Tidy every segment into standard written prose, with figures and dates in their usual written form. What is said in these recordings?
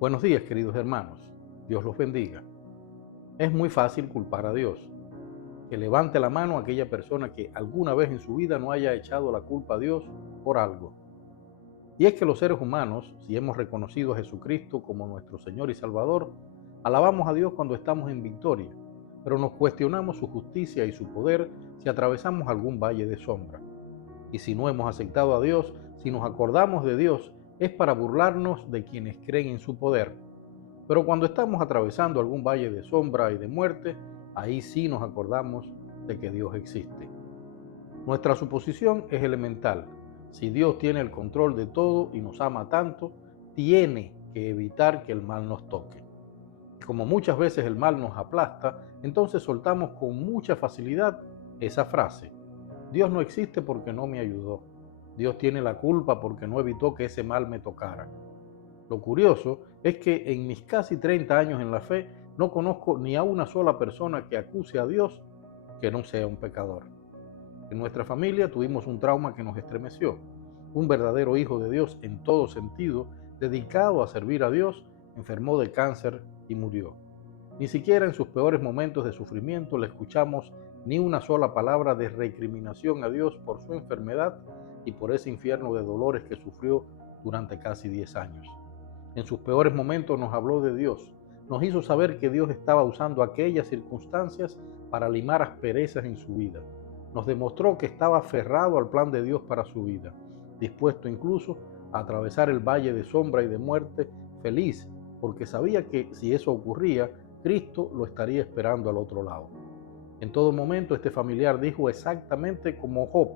Buenos días, queridos hermanos. Dios los bendiga. Es muy fácil culpar a Dios. Que levante la mano aquella persona que alguna vez en su vida no haya echado la culpa a Dios por algo. Y es que los seres humanos, si hemos reconocido a Jesucristo como nuestro Señor y Salvador, alabamos a Dios cuando estamos en victoria, pero nos cuestionamos su justicia y su poder si atravesamos algún valle de sombra. Y si no hemos aceptado a Dios, si nos acordamos de Dios, es para burlarnos de quienes creen en su poder. Pero cuando estamos atravesando algún valle de sombra y de muerte, ahí sí nos acordamos de que Dios existe. Nuestra suposición es elemental. Si Dios tiene el control de todo y nos ama tanto, tiene que evitar que el mal nos toque. Como muchas veces el mal nos aplasta, entonces soltamos con mucha facilidad esa frase: Dios no existe porque no me ayudó. Dios tiene la culpa porque no evitó que ese mal me tocara. Lo curioso es que en mis casi 30 años en la fe no conozco ni a una sola persona que acuse a Dios que no sea un pecador. En nuestra familia tuvimos un trauma que nos estremeció. Un verdadero hijo de Dios en todo sentido, dedicado a servir a Dios, enfermó de cáncer y murió. Ni siquiera en sus peores momentos de sufrimiento le escuchamos ni una sola palabra de recriminación a Dios por su enfermedad y por ese infierno de dolores que sufrió durante casi 10 años. En sus peores momentos nos habló de Dios, nos hizo saber que Dios estaba usando aquellas circunstancias para limar asperezas en su vida. Nos demostró que estaba aferrado al plan de Dios para su vida, dispuesto incluso a atravesar el valle de sombra y de muerte, feliz, porque sabía que si eso ocurría, Cristo lo estaría esperando al otro lado. En todo momento este familiar dijo exactamente como Job: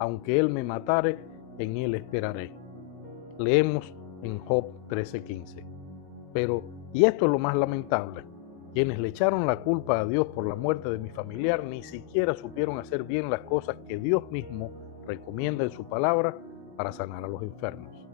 aunque él me matare, en él esperaré. Leemos en Job 13:15. Pero, y esto es lo más lamentable, quienes le echaron la culpa a Dios por la muerte de mi familiar ni siquiera supieron hacer bien las cosas que Dios mismo recomienda en su palabra para sanar a los enfermos.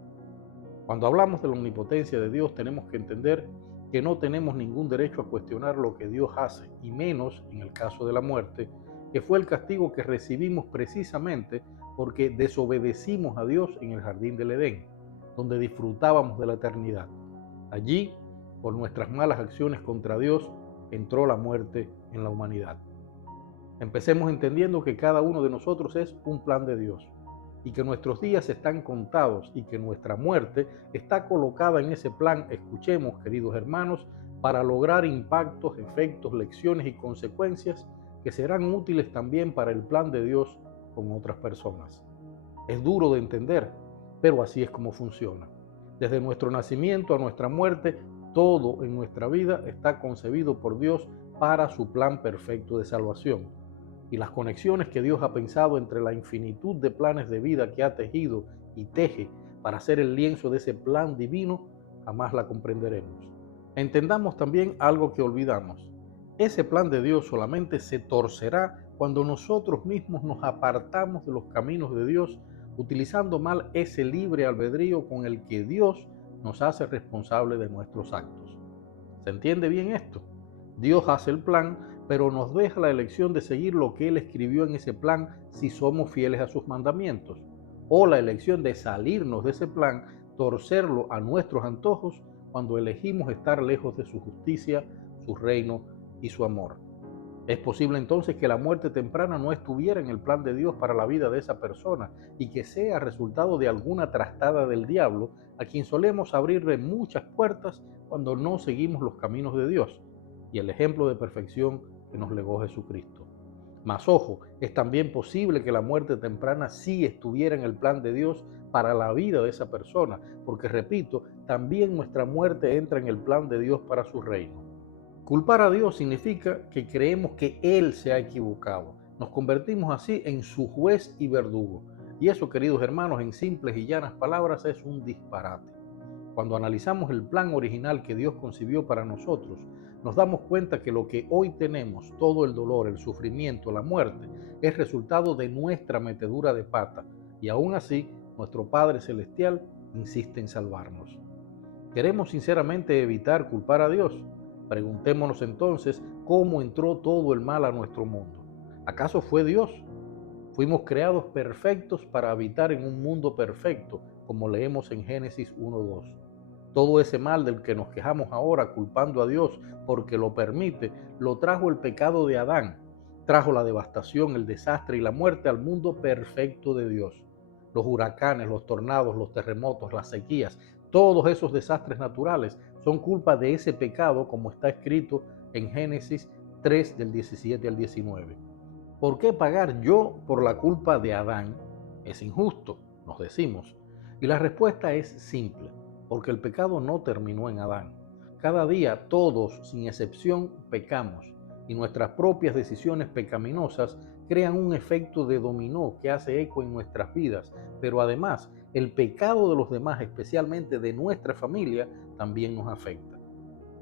Cuando hablamos de la omnipotencia de Dios, tenemos que entender que no tenemos ningún derecho a cuestionar lo que Dios hace, y menos en el caso de la muerte, que fue el castigo que recibimos precisamente porque desobedecimos a Dios en el jardín del Edén, donde disfrutábamos de la eternidad. Allí, por nuestras malas acciones contra Dios, entró la muerte en la humanidad. Empecemos entendiendo que cada uno de nosotros es un plan de Dios y que nuestros días están contados y que nuestra muerte está colocada en ese plan. Escuchemos, queridos hermanos, para lograr impactos, efectos, lecciones y consecuencias que serán útiles también para el plan de Dios con otras personas. Es duro de entender, pero así es como funciona. Desde nuestro nacimiento a nuestra muerte, todo en nuestra vida está concebido por Dios para su plan perfecto de salvación. Y las conexiones que Dios ha pensado entre la infinitud de planes de vida que ha tejido y teje para hacer el lienzo de ese plan divino, jamás la comprenderemos. Entendamos también algo que olvidamos. Ese plan de Dios solamente se torcerá cuando nosotros mismos nos apartamos de los caminos de Dios, utilizando mal ese libre albedrío con el que Dios nos hace responsable de nuestros actos. ¿Se entiende bien esto? Dios hace el plan, pero nos deja la elección de seguir lo que Él escribió en ese plan si somos fieles a sus mandamientos, o la elección de salirnos de ese plan, torcerlo a nuestros antojos cuando elegimos estar lejos de su justicia, su reino y su amor. Es posible entonces que la muerte temprana no estuviera en el plan de Dios para la vida de esa persona y que sea resultado de alguna trastada del diablo, a quien solemos abrirle muchas puertas cuando no seguimos los caminos de Dios y el ejemplo de perfección que nos legó Jesucristo. Mas ojo, es también posible que la muerte temprana sí estuviera en el plan de Dios para la vida de esa persona, porque repito, también nuestra muerte entra en el plan de Dios para su reino. Culpar a Dios significa que creemos que Él se ha equivocado. Nos convertimos así en su juez y verdugo. Y eso, queridos hermanos, en simples y llanas palabras, es un disparate. Cuando analizamos el plan original que Dios concibió para nosotros, nos damos cuenta que lo que hoy tenemos, todo el dolor, el sufrimiento, la muerte, es resultado de nuestra metedura de pata. Y aún así, nuestro Padre Celestial insiste en salvarnos. ¿Queremos sinceramente evitar culpar a Dios? Preguntémonos entonces cómo entró todo el mal a nuestro mundo. ¿Acaso fue Dios? Fuimos creados perfectos para habitar en un mundo perfecto, como leemos en Génesis 1:2. Todo ese mal del que nos quejamos ahora culpando a Dios porque lo permite, lo trajo el pecado de Adán. Trajo la devastación, el desastre y la muerte al mundo perfecto de Dios. Los huracanes, los tornados, los terremotos, las sequías, todos esos desastres naturales son culpa de ese pecado, como está escrito en Génesis 3 del 17 al 19. ¿Por qué pagar yo por la culpa de Adán? Es injusto, nos decimos. Y la respuesta es simple, porque el pecado no terminó en Adán. Cada día todos, sin excepción, pecamos y nuestras propias decisiones pecaminosas crean un efecto de dominó que hace eco en nuestras vidas, pero además el pecado de los demás, especialmente de nuestra familia, también nos afecta.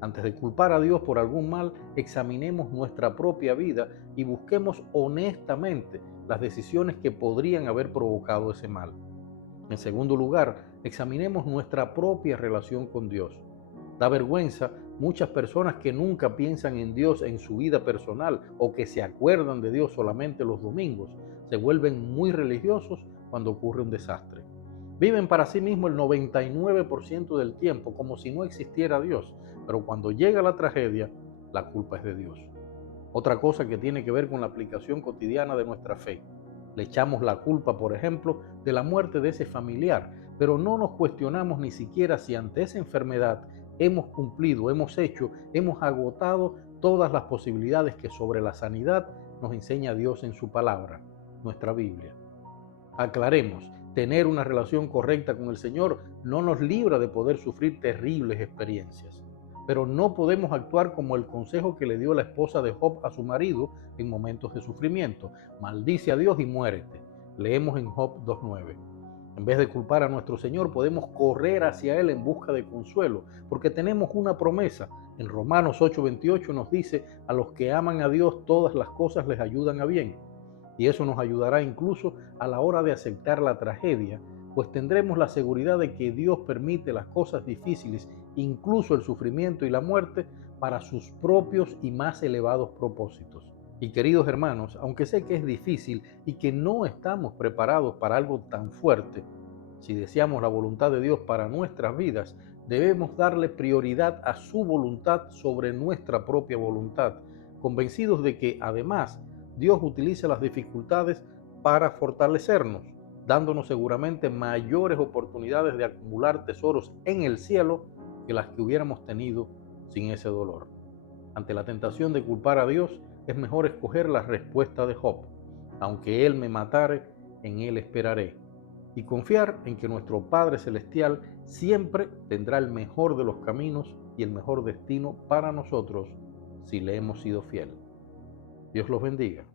Antes de culpar a Dios por algún mal, examinemos nuestra propia vida y busquemos honestamente las decisiones que podrían haber provocado ese mal. En segundo lugar, examinemos nuestra propia relación con Dios. Da vergüenza muchas personas que nunca piensan en Dios en su vida personal o que se acuerdan de Dios solamente los domingos, se vuelven muy religiosos cuando ocurre un desastre. Viven para sí mismos el 99% del tiempo como si no existiera Dios, pero cuando llega la tragedia, la culpa es de Dios. Otra cosa que tiene que ver con la aplicación cotidiana de nuestra fe. Le echamos la culpa, por ejemplo, de la muerte de ese familiar, pero no nos cuestionamos ni siquiera si ante esa enfermedad hemos cumplido, hemos agotado todas las posibilidades que sobre la sanidad nos enseña Dios en su palabra, nuestra Biblia. Aclaremos, tener una relación correcta con el Señor no nos libra de poder sufrir terribles experiencias. Pero no podemos actuar como el consejo que le dio la esposa de Job a su marido en momentos de sufrimiento. Maldice a Dios y muérete. Leemos en Job 2:9. En vez de culpar a nuestro Señor, podemos correr hacia Él en busca de consuelo, porque tenemos una promesa. En Romanos 8:28 nos dice, a los que aman a Dios todas las cosas les ayudan a bien. Y eso nos ayudará incluso a la hora de aceptar la tragedia, pues tendremos la seguridad de que Dios permite las cosas difíciles, incluso el sufrimiento y la muerte, para sus propios y más elevados propósitos. Y queridos hermanos, aunque sé que es difícil y que no estamos preparados para algo tan fuerte, si deseamos la voluntad de Dios para nuestras vidas, debemos darle prioridad a su voluntad sobre nuestra propia voluntad, convencidos de que además Dios utiliza las dificultades para fortalecernos, dándonos seguramente mayores oportunidades de acumular tesoros en el cielo que las que hubiéramos tenido sin ese dolor. Ante la tentación de culpar a Dios, es mejor escoger la respuesta de Job. Aunque Él me matare, en Él esperaré. Y confiar en que nuestro Padre Celestial siempre tendrá el mejor de los caminos y el mejor destino para nosotros si le hemos sido fiel. Dios los bendiga.